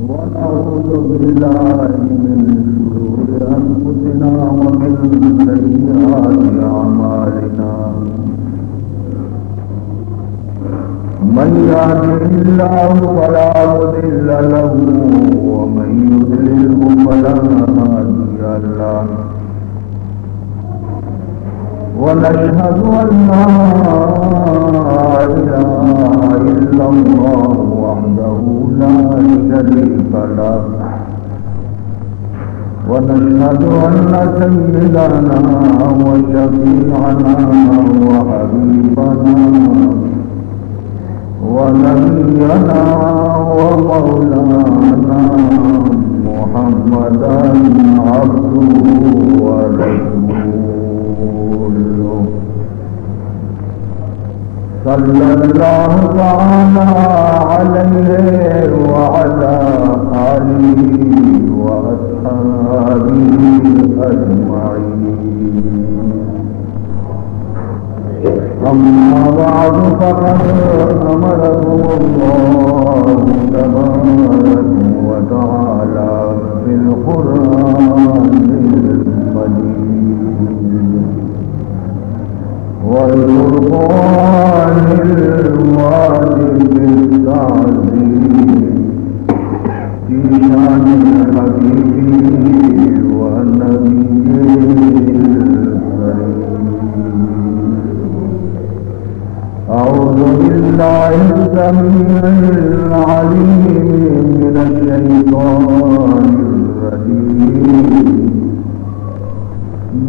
ونعوذ بالله من شرور أنفسنا ومن سيئات أعمالنا من يهده الله فلا مضل له ومن يضلله فلا هادي له ونشهد أن لا إله إلا الله وحده لا شريك له ونشهد أن سيدنا وشفيعنا وحبيبنا ونبينا ومولانا محمدا عبده ورسوله صلى الله تعالى عليه وعلى آله وأصحابه أجمعين أما بعد فقد أمركم الله تبارك وتعالى في القرآن المجيد والقرآن الواجب التعظيم في شأن الحبيب والنبي أعوذ بالله السميع العليم من الشيطان الرجيم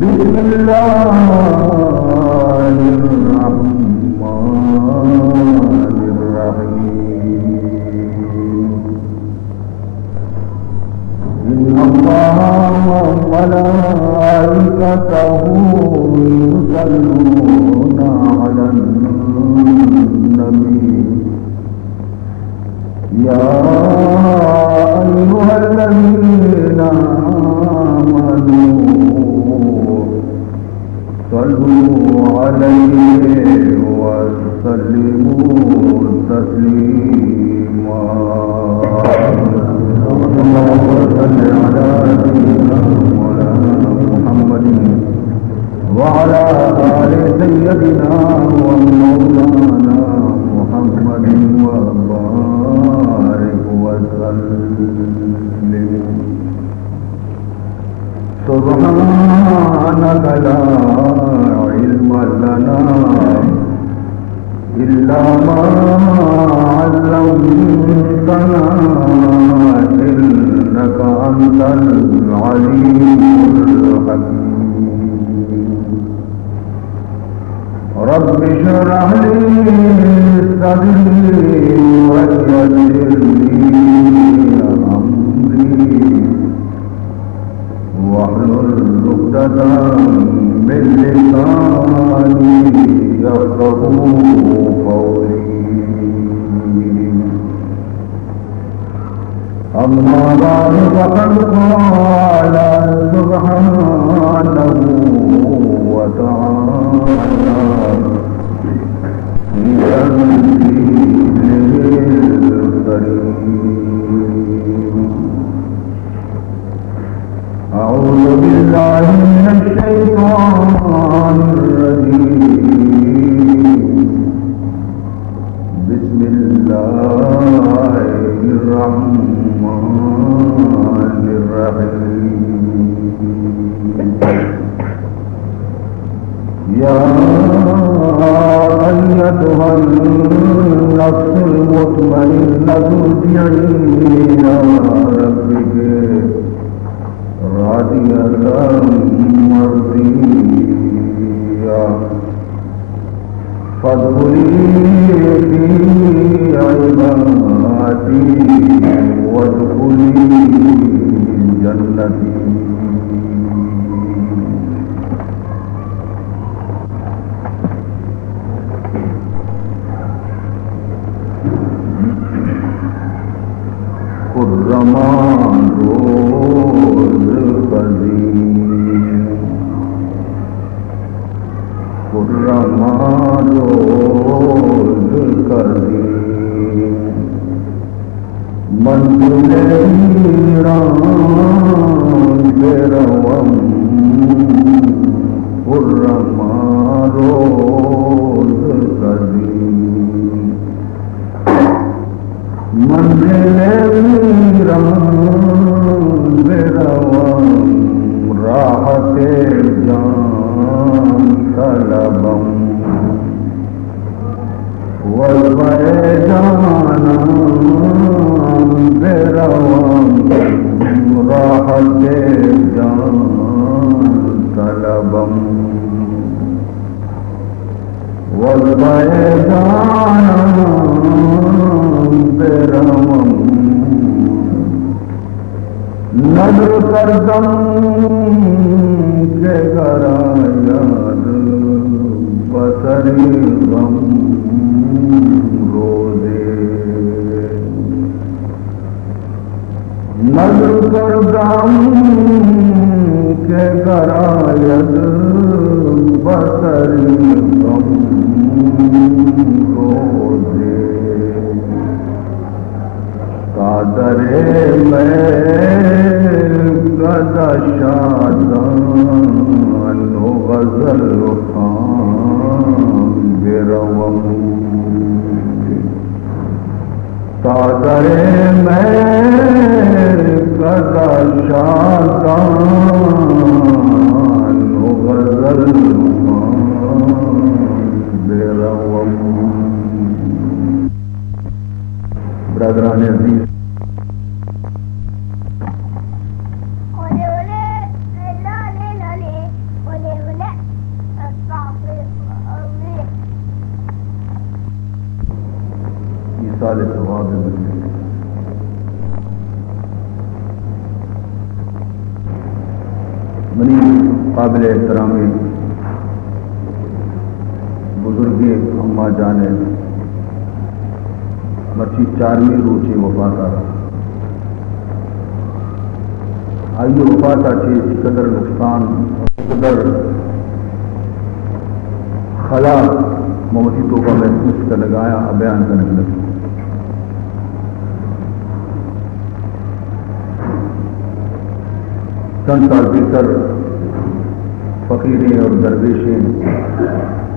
بسم الله الرحمن الرحيم إن الله وملائكته يصلون على النبي يا أيها الذين آمنوا صلوا عليه وسلموا تسليما اللهم صل على سيدنا مولانا محمد وعلى آل سيدنا ومولانا محمد وبارك وسلم سبحانك لا علم لنا إلا ما علمتنا إنك أنت العليم الحكيم رب اشرح لي صدري ويسر لي أمري واحلل عقدة من لساني يفقهوا قولي أما بعد فقد قال سبحانه وتعالى في تنزيله الكريم أعوذ بالله من الشيطان الرجيم بسم الله الرحمن الرحيم يا أيتها النفس المطمئنة ارجعي إلى ربك راضية مرضية فادخلي في عبادي وادخلي جنتي خرمان روز قدیم خرمان روز قدیم منزل ویران بروم خرما روز قدیم منزل ویران بروم راحت جان طلبم والبیجانا بروم راحت جان طلبم والبیجانا بروم نظر کردم کہ گراید بسری غم نظر کردم کہ گراید بسری غم روزے قادر میں گدا شادان و غزل خان بروم قادر میں گدا شادان و غزل خان بروم. برادران عزیز، سال ثواب مجھے منی قابل احترامی بزرگی اما جانے مرچی 4ویں روچی وفات آ آئیے وفات آچے قدر نقصان قدر خلا موتی توبہ محسوس کا لگایا بیان کرنے لگا. چند سال بھیتر فقیریں اور درویشیں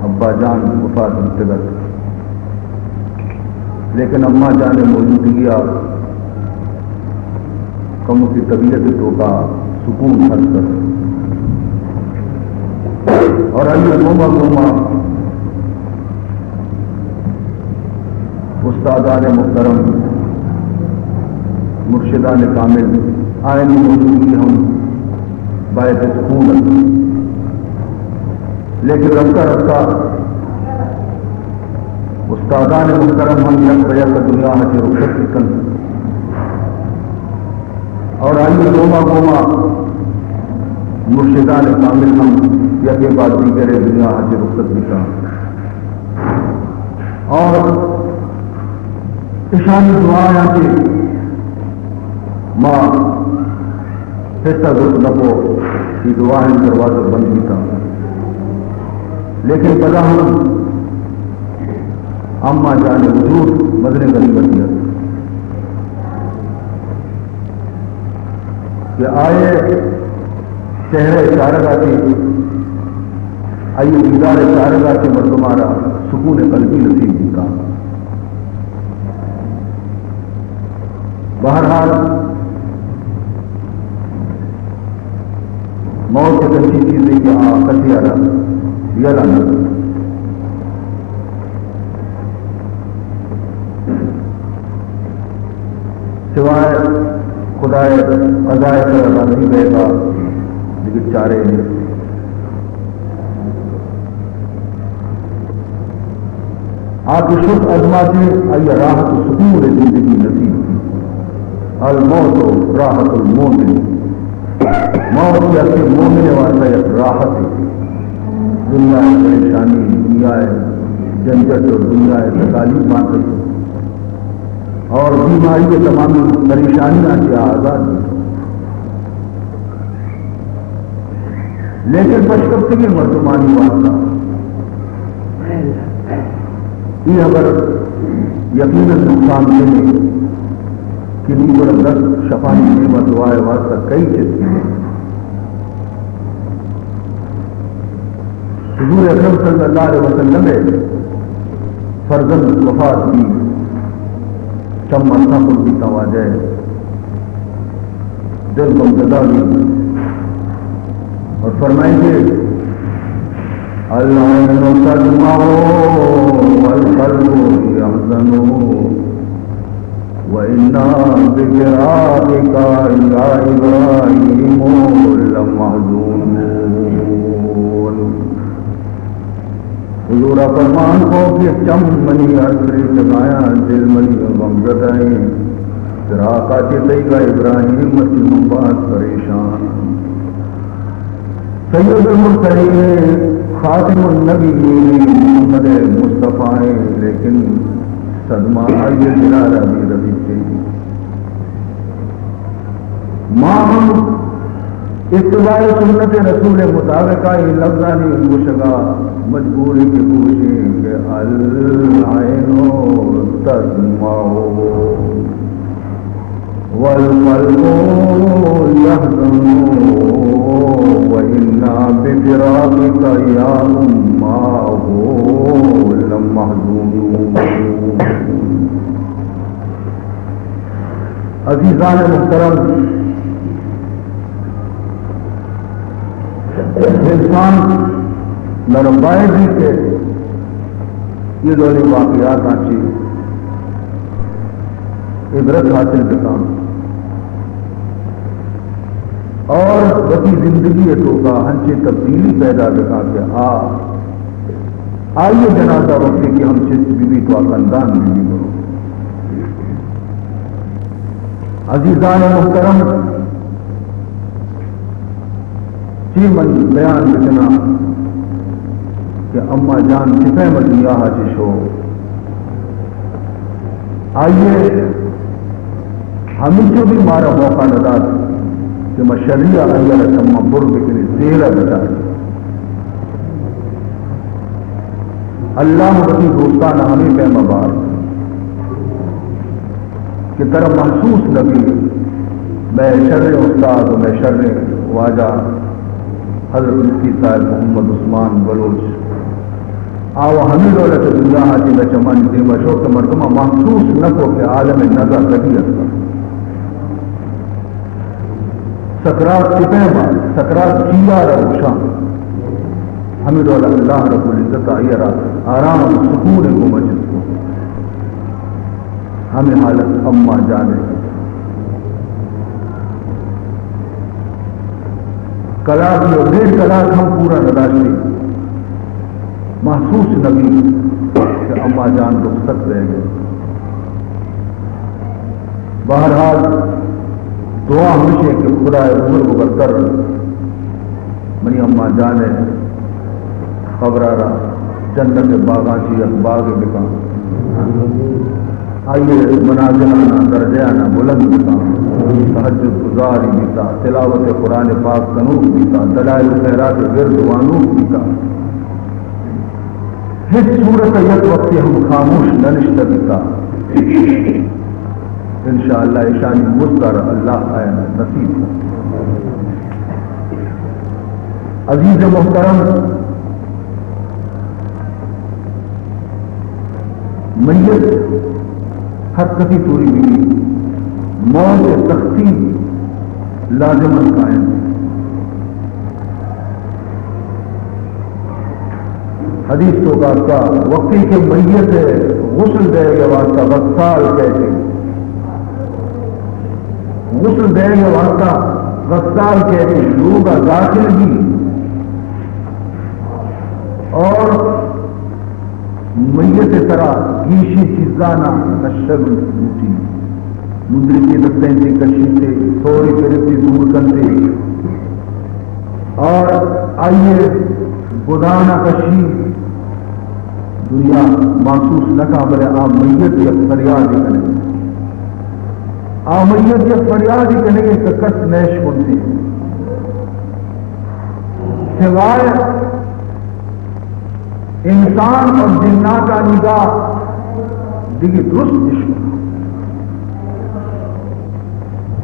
ابا جان وفات انتظر، لیکن اماں جان موجودگی کم کی طبیعت تو کا سکون حل کر اور علی گوما گوما استادان محترم مرشدان کامل آئینی موجودگی ہم باعث سکون لیکن رفتہ رفتہ استادان محترم ہم یک بجا کا دنیا کی رخصت کن اور آئیے گوما گوما مرشدان کامل ہم یک بات دیگر دنیا کی رخصت کن اور اشانی دعائیں کہ ماں حصہ درست نکو کی دعائیں دروازہ بند بھی تھا، لیکن پدا ہم اما جانے وجود مدن غریبتیت کہ آئے شہر اشارگاہ کی آئیے دیدار اشارگاہ کے مردمارا سکون قلبی نصیب ہوتا. بہرحال موت سے اچھی چیز ہے کہ کسی یہ لانا سوائے خدائے قضائے کر راضی گئے گا لیکن چارے ہیں. آپ کی شکر ازما سے آئیے راحت و سکون زندگی نصیب کی. الموت و راحت المومن، موت یا کہ مومن واسطہ ایک راحت ہے. دنیا پریشانی، دنیا جنجٹ اور دنیا تکالیف بات ہے اور بیماری کے تمام پریشانیاں سے آزاد ہے. لیکن بشکفتگی مردمانی واسطہ یہ اگر یقیناً نقصان دے کنی پر دست شفانی نعمت دعائے واسطہ کئی چیز کی حضور اکرم صلی اللہ علیہ وسلم فرزند وفات کی چم مسا پر بھی تواجہ دل غمزدہ بھی اور فرمائیں گے العین تدمع والقلب يحزن وإنا بفراقك يا إبراهيم لمحزونون. حضور فرمان کو کہ چم منی عصری چگایا دل منی غمزدائیں فراقہ چیتئی گا ابراہیم مسلم بات پریشان. سید المرسلین خاتم النبی محمد مصطفیٰ لیکن صدمہ آئیے جلال ابھی ربی سے ماں ہم اتباع سنت رسول مطابقہ یہ لفظانی گوشگا مجبوری کی گوشیں کہ العین تدمع والقلب يحزن وإنا بفراقك يا أماه لمحزونون. عزیزان محترم، انسان نرمائے بھی کہ یہ دونوں واقعات آنچی عبرت حاصل کرتا اور وقتی زندگی تو کا ہنچے تبدیلی پیدا کرتا کہ آئیے جنازہ وقتی کہ ہم چیز بی بی تو خاندان بی بی کرو. عزیزان محترم، من بیان بکنا کہ اما جان کتنے مدنیا حاجش ہو. آئیے ہمیں جو بھی مارا موقع ندا کہ مشریہ آئیہ رسمہ بر بکنے زیرہ بتا اللہ مدنی دوستان ہمیں پہ مبار کہ طرح محسوس لگی میں شر استاد و میں شر واجہ حضرت مفتی صاحب محمد عثمان بلوچ آو ہمیں دولت دنیا حاجی میں چمانی دیمہ شوق مردمہ محسوس نہ کو کہ عالم نظر لگی اثر سکرات کتنے بار سکرات جیہ روشان ہمیں دولت اللہ رب العزت آئیے آرام سکون کو مجد کو ہمیں حالت اما جانے کلاک اور 1.5 کلاک ہم پورا نداشتی محسوس نبی کہ اما جان رخصت رہ گئے. بہرحال دعا ہمیشہ کہ خدا عمر کو برکر منی اما جانے خبرارا جنت باغاں چی باغ بکا آئیے منازلانہ درجیانہ بلند بکا تہجد گزاری بیتا تلاوت قرآن پاک تنوق بیتا دلائل خیرات ورد وانوق بیتا ہس صورت یک وقت ہم خاموش ننشت بیتا انشاءاللہ اشانی مستر اللہ آیا نصیب. عزیز محترم، میت ہر کسی توری بھی موت تختی لازمن قائم. حدیث تو کا وقتی کے میت غسل دے گا واسطہ غسال کہتے غسل دے گا واسطہ غسال کہتے لوگ داخل بھی اور میت طرح گیشی چیزانا نشر موٹی مدرکی دستیں سے کشی سے تھوڑی پھرتی دور کرتے اور آئیے بدانا کشی دنیا محسوس نہ کا بلے میت یا فریاد کریں میت یا فریاد کریں گے کس نیش ہوتی سوائے انسان اور جنات کا نگاہ دیکھیے درست عشق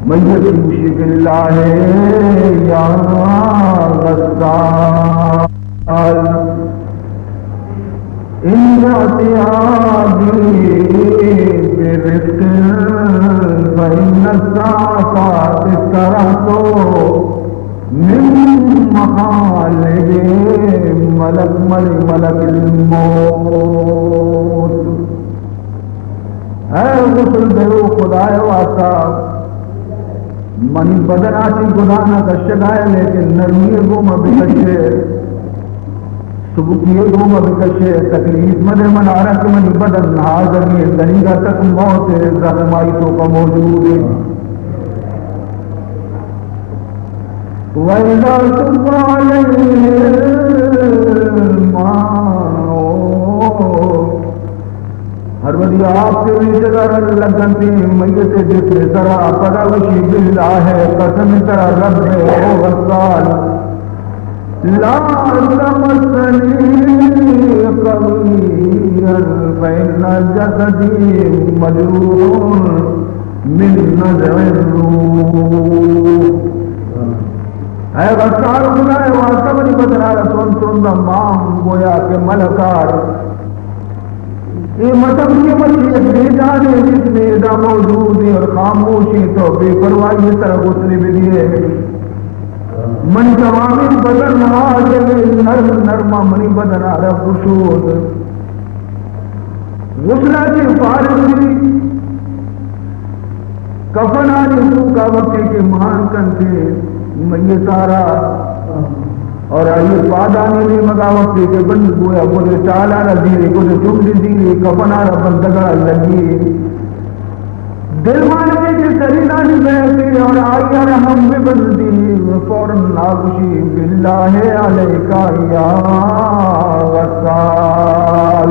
میت مشرک اللہ یا غسال ان اعتیادی برزق فإن الساعة تذكرت من مخالب ملک الموت. اے غسل دیو خدای واسطہ منی بدن آتی گدانا کشگائے لیکن نرمی گوم بکشے سبکی گوم بکشے تکلیف مدے من آرک منی بدن حاضری دنیگا تک موت زخمائی تو کا موجود ہے. وَإِذَا تُتْلَىٰ عَلَيْهِمْ ہر بدی آپ سے رشتہ دار لگنتی میت جسم طرح پڑا وشی باللہ ہے قسم طرح رب ہے او غسال لا تمسنی قویا فإن جسدی مجروح من نزع الروح. اے غسال خدای واسطہ بنی بدنار سن مام گویا کہ ملکار یہ مطلب یہ مسیح بے جانے جس میں ادا موجود ہے اور خاموشی تو بے پرواہی طرح غسل بھی دیے من تمامی بدن نواز نرم نرما منی بدن عرب خشود غسلہ کی فارغی کفنانی سوکا وقتی کے مان کن کے میسارا اور آئیے پادانی نے مگاوتی کے بند گویا گوزے چالا رضیری گوزے چملی دیری کفنارا بندگا لگی دل مانگی کے سریدانی بہتی اور آئیہ رحم میں بندی فوراً ناگشی باللہ علیکہ یا غسال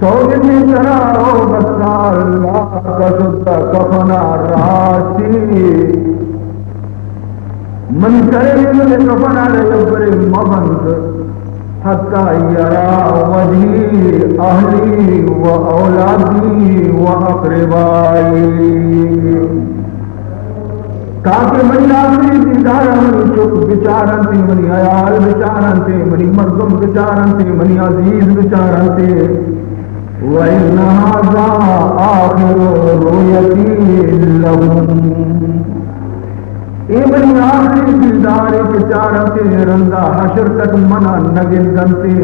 سوگتی سرارو غسال لا کسد کفنا راسی من کرے میں کفن علی ابر مبند حتی یرا وجہی اہلی و اولادی و اقربائی تاکہ منی آخری دیدارہ منی چک بچارن تے منی عیال بچارن تے منی مردم بچارن تے منی عزیز بچارن تے وَإِنَّ هَذَا آخِرُ رُؤْيَتِي لَهُمْ. اے بنی آخری دیدار کے چارتے رندہ حشر تک منع نگل دنتے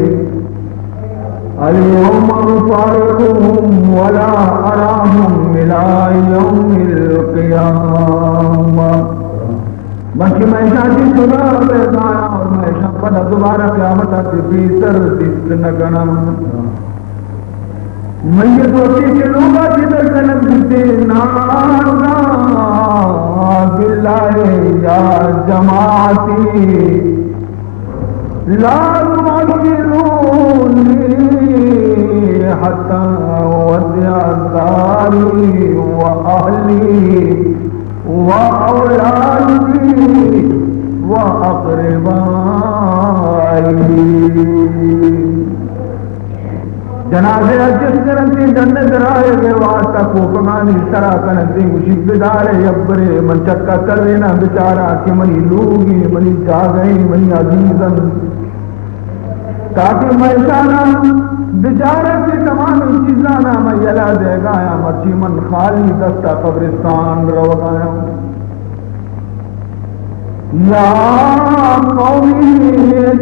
اليوم نفارقهم ولا أراهم إلى يوم القيامة. بلکہ میں شاہدی خدا بیدایا اور میں شاہد دوبارہ قیامت کے بیتر دست نگنا میت ہوتی کے لوگا جدر کنک دیتے نانا باللہ یا جماعتی لا تمجرونی حتی ودع داری و اہلی و اولادی و اقربائی. جنازے جس کرنتی جنت رائے گے واسطہ کوپمانی سرا کرنتی مشب دارے یبرے من چکا کر لینا بچارا کہ منی لوگی منی جاگئی منی عزیزن تاکہ میں شانا بچارا کی تمام چیزانا میں یلا دے گایا مرچی من خالی دستا قبرستان رو گایا. یا قومی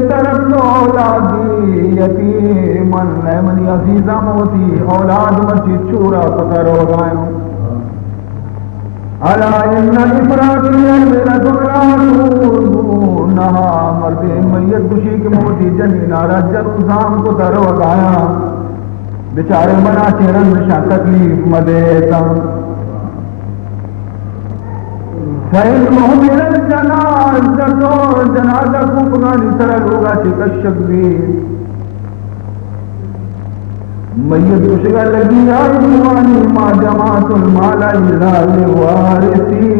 ترک اولادی یتیمن منی عزیزہ موتی اولاد مرچی چورا پتر ہو گائیں. الا ان افراطی میرا دنیا مرد میت خوشی کی موتی جنی نارا جنوزام کو در ہو گایا بیچارے منا چہرن نشا تکلیف مدیتا. فَإِنْهُمْ إِلَى الْجَنَازَةُ جنازہ کو پگانی طرح لوگا شکشک بھی میت کشگا لگی آئیوانی ما جماعت المال إِلَّا لِوَارِثِي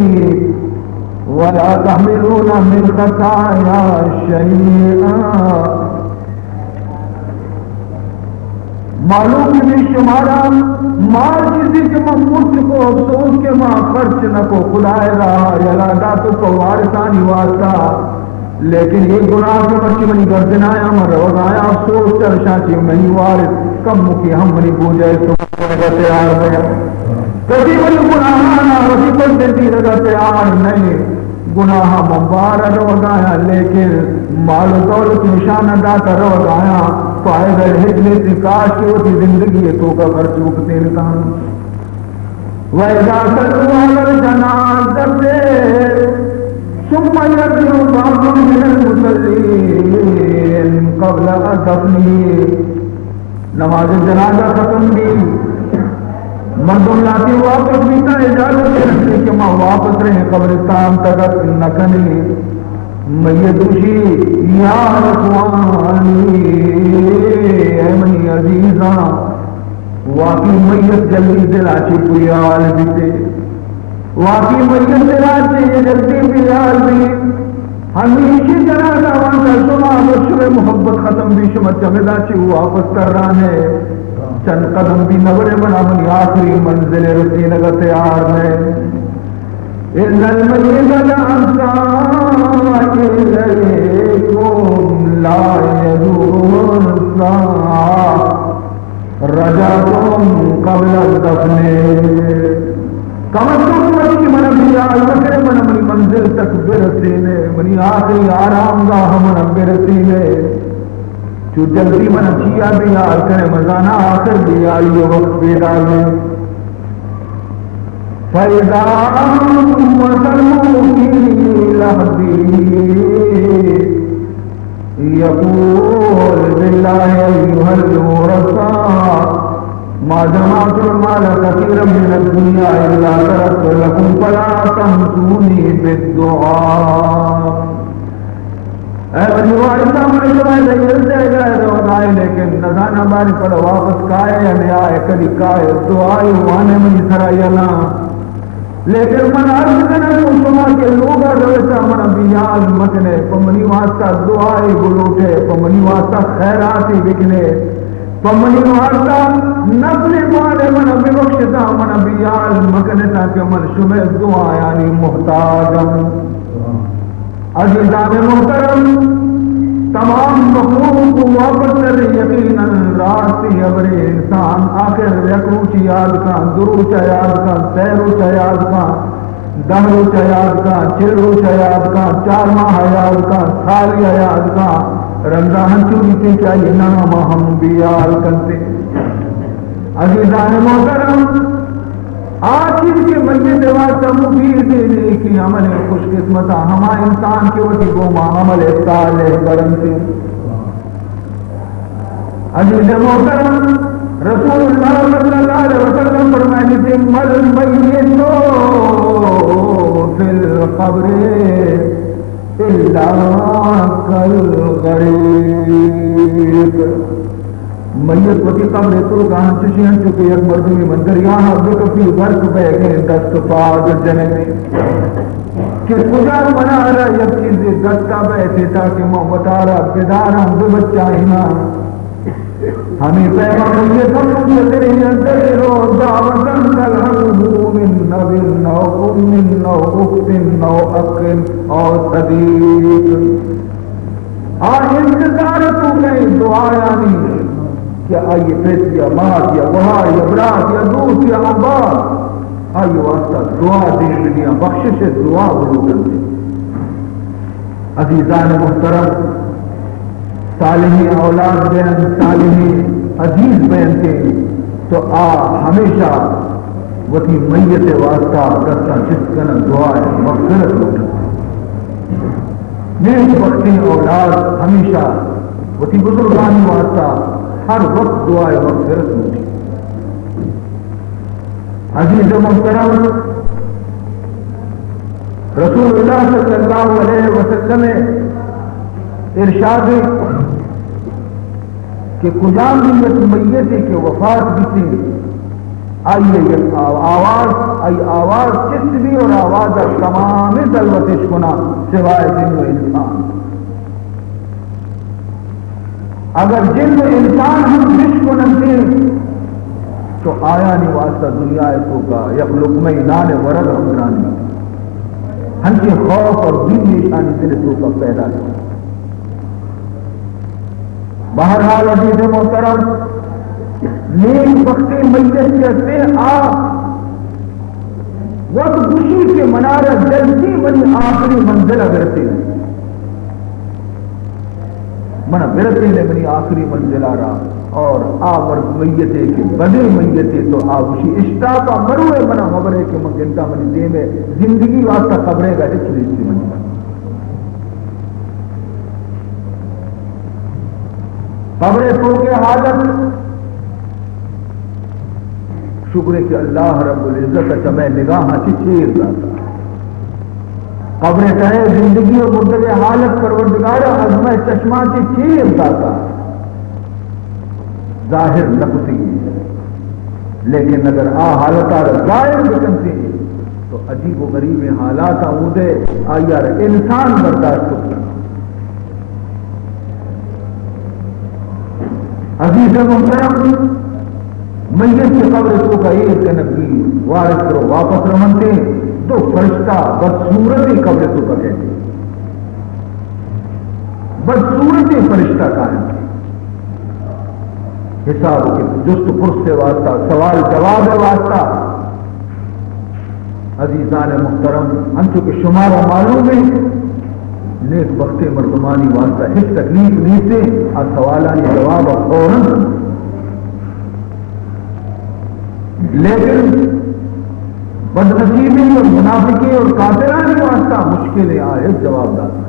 وَلَا تَحْمِلُونَ مِنْ خَطَايَا شَيْئًا. معلوم بھی شمارا مال کسی کے مفت کو افسوس کے مال خدا رہا یلا دا تو وارثانی واسطہ لیکن یہ گناہ کے بچی منی گردن آیا من روز آیا افسوس چرشا چی منی وارث کم مکی ہم منی بوجھے تو تیار ہے کبھی منی گناہ آنا وسی پر دیتی رگا تیار نہیں گناہ مبارہ روز آیا لیکن مال و دولت نشانہ داتا روز آیا فائدہ ہجنے سے کاش کی ہوتی زندگی ہے تو کا کر چوکتے انسان وَإِذَا سَلُوا عَلَى الْجَنَازَةِ ثُمَّ يَرْجِعُ بَعْضُهُم مِّنَ الْمُصَلِّينَ قَبْلَ دَفْنِهِ نماز جنازہ ختم بھی مردم لاتی واپس بھی کا اجازت رکھنے کہ ماں واپس رہے قبرستان تک نکنی میت دوشی یا اخوانی اے منی عزیزاں واقعی میت جلدی دلاچی پیال بھی واقعی میت دلاچی جلدی پیال بھی ہمیشہ جنازہ وانتا شما شما محبت ختم بھی شما چمدہ چی واپس کر رہا ہے چند قدم بھی نبرے بنا منی آخری منزل رسی نگا تیار ہے اِنَّ الْمَيِّتَ لَأَنْسَاءَ إِلَيْكُمْ لَا يَدُورُ السَّاعَ رجعتم قبل الدفن کم از کم منی من بیال وکر من منی منزل تک برسینے منی آخری آرام گاہ من برسینے جو جلدی من چیا بیال کرے مزانہ آخر بیال یہ وقت بیدار میں فَإِذَا وَصَلُوا فِي لَحْدِهِ يقول بالله أيها الورثاء ما جمعت المال كثيرا من الدنيا إلا تركت لكم فلا تنسوني بالدعاء اے بنی وارثہ میں جوائے لئیل دے گئے روزائے لیکن نظانہ باری پر واپس کائے یا نیا ہے کدی کائے دعائی وانے منی سرائینا لیکن من عرض کرنے کو شما کے لوگا رویتا من بیال مکنے پمنی واسطہ دعائی گلوٹے پمنی واسطہ خیراتی بکنے پمنی واسطہ نفل مالے من ببخشتا من بیال مکنے تاکہ من شمع دعا یعنی محتاجم عزیزان محترم تمام مخلوق کو واپس کر یقیناً راستی ابر انسان آخر یک روچ یاد کا دروچ یاد کا سیروچ یاد کا دہروچ یاد کا چروچ یاد کا 4 ماہ یاد کا سال یاد کا رمضان چوری چاہیے نام ہم بیال کرتے عزیزان محترم آج کے میت واسطہ مفید دینے کی عمل خوش قسمتہ ہما انسان کے وقتی کو عمل صالح برمتے عزیز محترم رسول اللہ صلی اللہ علیہ وسلم فرمائے تھے مل میت فی القبر الا کالغریق میت وقتی قبر تو کہاں چشیاں چکے یک مردمی مندر یہاں بکفی غرق بے گئے دست پاگ جنے میں کہ کجا منا رہا یک چیز دستا بیٹھے تاکہ میں بتا رہا بیدارا دو بچہ ہینا ہمیں پیغام یہ سمجھ تیرے اندر رو دعوتن تلحقه من نبی نو ام نو اخت نو اخ او صدیق انتظار تو گئی دعا یعنی کہ آئیے پیس یا مات یا وہاں یا برات یا دوست یا عباد آئیے واسطہ دعا دین دنیا بخشش دعا بلوکن دے عزیزان محترم صالحی اولاد بین صالحی عزیز بین کے تو ہمیشہ وہی میت واسطہ کرتا جس کا دعا ہے مغفرت ہوتا نیک بختی اولاد ہمیشہ وہی بزرگانی واسطہ ہر وقت دعائے مغفرت ہوتی عزیز محترم رسول اللہ صلی اللہ علیہ وسلم ارشاد کہ کجام بھی یک میت کے وفات بھی آئیے یک آواز چست بھی اور آواز تمام دلوتش کنا سوائے جن و انسان اگر جن و انسان ہم جس کو نمتے تو آیا نہیں واسطہ دنیا تو کا یک لقمہ نان ورد حضرانی ہم کے خوف اور بھی نشانی دل تو کا پیدا ہے. بہرحال عزیز محترم نیک وقتی مجلس کہتے آپ وقت خوشی کے منارہ جلدی بنی آخری منزل برتے ہیں منا برتے نے بنی آخری منزل آ رہا اور آور میتے کے بدے میتے تو آوشی اشتاقہ مروے منا مبرے کے مگنٹا منی دے میں زندگی واسطہ قبرے کا اچھلی سی منزل قبرے تو کے حالت شکر کہ اللہ رب العزت چمے نگاہ کی چیر لاتا قبر کہے زندگی و مردے حالت پروردگار عظمہ چشمہ کی چیر لاتا ظاہر نقصی لیکن اگر آ حالتا ظاہر بکنسی تو عجیب و غریب حالات آمودے آیار انسان برداشت کرتا. عزیز محترم میت کی قبر تو کا ایک نبی وارث کرو واپس رمنتے تو فرشتہ بدصورتی قبر تو کا کہتے بدصورتی فرشتہ کا ہے حساب کے جست پرس سے واسطہ سوال جواب واسطہ. عزیزان محترم ہم چونکہ شمارہ معلوم ہے نیک وقت مردمانی واسطہ اس تکلیف نہیں سے اور سوالانی جواب فوراً لیکن بدنصیبی اور منافقی اور کافرانی واسطہ مشکلیں آئے جواب داتا.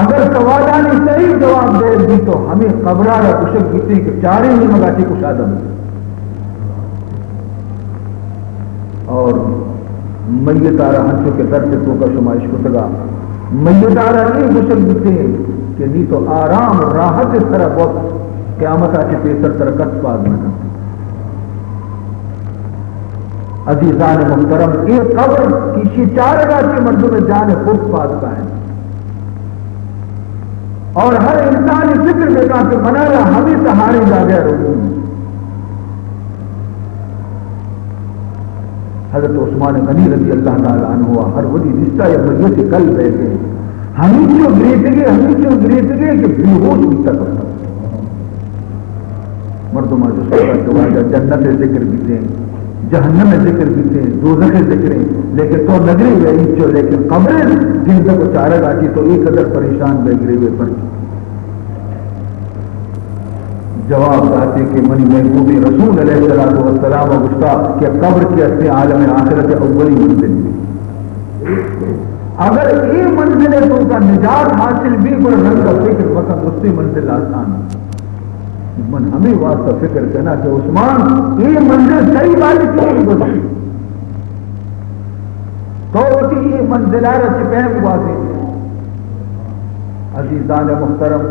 اگر سوالانی صحیح جواب دے دی تو ہمیں قبرارہ کشک کسی کے چارے ہی مگاتی کچھ آدم اور میت آرہ ہنچوں کے در سے تو کا شمائش کتگا میت آرہ نہیں کشک دیتے کہ نہیں تو آرام راحت اس طرح وقت قیامت آتی پیسر ترکت پاک میں عزیزان محترم ایک قبر کسی چارگاہ کی مردوں میں جانے خود پاک کا ہے اور ہر انسانی فکر میں کہا کہ بنا رہا ہمیں سہارے جا گیا روح. حضرت عثمان غنی رضی اللہ تعالیٰ عنہ ہر وہی رشتہ یا میت کل بیٹھے ہمیں کیوں گریت گئے کہ بے ہوش بھی تک ہوتا مردمہ جو سوچا جنت ذکر بھی تھے جہنم ذکر بھی تھے دوزخ ذکر لیکن تو نگری گئی جو لیکن قبریں جن تک چارہ آتی تو ایک قدر پریشان بگڑے ہوئے پڑ جواب داتے کہ منی محبوب رسول علیہ السلام و گفتا کہ قبر کے اصل عالم آخرت اولی منزل اگر یہ منزل ہے تو کا نجات حاصل بھی پر رنگ کا فکر وقت اسی منزل آسان من ہمیں واسطہ فکر کرنا کہ عثمان یہ منزل صحیح والی کیوں بنی تو یہ منزل آ رہا چپہم واضح عزیزان محترم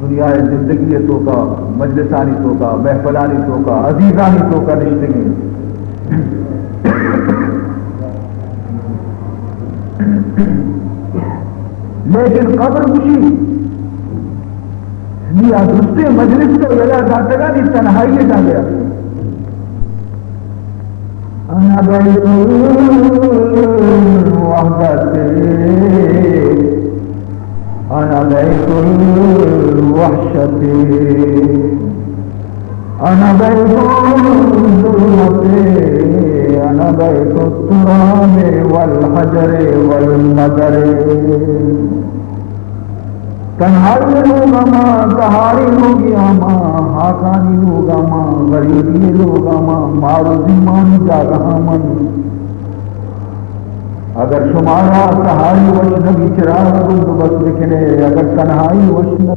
دنیا زندگی تو کا مجلسانی تو کا محفلانی تو کا عزیزانی تو کا رشتگی لیکن قبر خوشی دوسرے مجلس کو لگا جاتا گا نہیں تنہائی جا گیا انا بیت الوحدت انا بیت الوحشت انا بیت الظلمت انا بیت التراب والحجر والمدر تنہائی لوگا ماں تہاری لوگی آماں حاکانی لوگا ماں غریبی لوگا ماں معروضی مان جاگہ من اگر شمارا تہاری وشنگی چراغ بند بس لکھنے اگر تنہائی وشنگی